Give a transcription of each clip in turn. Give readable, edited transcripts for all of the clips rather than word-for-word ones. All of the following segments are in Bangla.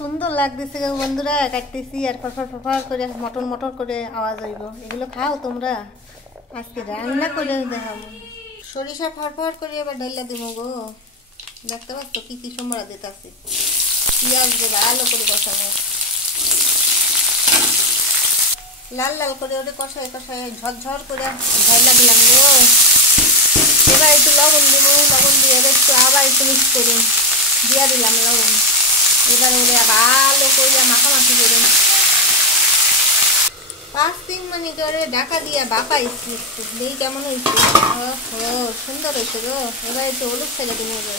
সুন্দর লাগতেছে গো বন্ধুরা, কাটতেছি আর ফরফর ফরফর করে মটর মটর করে আওয়াজ হইব। এগুলো খাও তোমরা? আজকে রান্না করে দেখাবো। সরিষা ফরফর করে এবার ডাইলা দিব গো। দেখতে পাচ্ছ কি কি সম্বরা দিতেছে। পেঁয়াজ দিয়ে ভালো করে কষাবো, লাল লাল করে ওটা কষায় কষায় ঝরঝর করে ঢাইলা দিলাম গো। এবার একটু লবণ দিব, লবণ দিয়ে একটু আবার একটু মিক্স করুন, দিয়া দিলাম লবণ। এবার ওরে ভালো করে মাখামাখি করুন। 5-3 মিনিট ধরে ঢাকা দিয়ে বাপাইছি, একটু দেই কেমন হয়েছে। ও সুন্দর হয়েছে গো। এবার একটু হলুদ ছেড়ে দিব গো।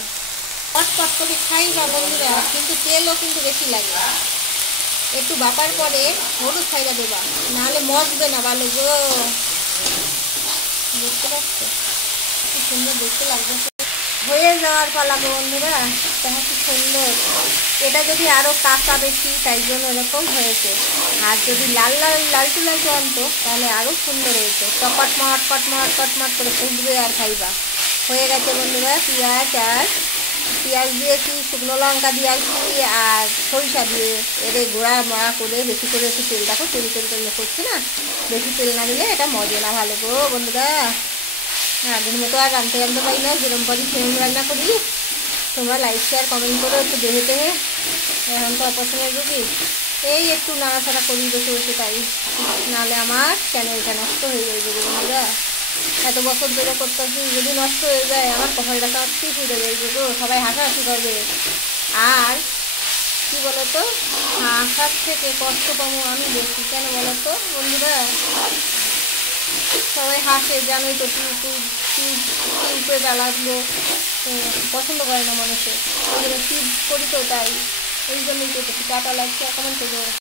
পটপট করে খাইবা বন্ধুরা, কিন্তু তেলও কিন্তু বেশি লাগে। একটু বাপার পরে হলুদ ছাইড়া দেবা, নাহলে মজবে না ভালো গো। দেখতে পাচ্ছ কি সুন্দর দেখতে লাগবে। হয়ে যাওয়ার পালা বন্ধুরা, দেখা কি সুন্দর। এটা যদি আরো কাঁচা বেশি তাই জন্য এরকম হয়েছে, আর যদি লাল লাল লালটু লালটু আনতো তাহলে আরো সুন্দর হয়েছে। কটমট কটমট কটমট করে ফুটবে আর খাইবা। হয়ে গেছে বন্ধুরা। পেঁয়াজ দিয়েছি, শুকনো লঙ্কা দিয়েছি আর সরিষা দিয়ে এর গোড়া মড়া করে বেশি করে একটু তেল দেখো, তেল তেল তেল করছে না। বেশি তেল না দিলে এটা মজে না ভালো গো বন্ধুরা। আগের মতো আর রাঁধতে রাঁধতে পারি না, যেরকম পারি সেরকম রান্না করি। তোমরা লাইক শেয়ার কমেন্ট করো একটু দেখে দেখে। এখন তো অপছন্দের রুগী, এই একটু নাড়াচাড়া করি বসে বসে, তাই নাহলে আমার চ্যানেলটা নষ্ট হয়ে যাবে বন্ধুরা। এত বছর ধরে করতেছি, যদি নষ্ট হয়ে যায় আমার কপালটা সত্যি ফুটে যাবে গো। সবাই হাসাহাসি করবে, আর কি বলতো, হাসার থেকে কষ্ট পাবো আমি বেশি। কেন বলতো বন্ধুরা? সবাই হাসে, জানোই তো টিউবে জ্বালাগুলো পছন্দ করে না মানুষের, ওই জন্য টিপ করি তো, তাই এই জন্যই তো টাটা লাগছে কমেন্ট করবো।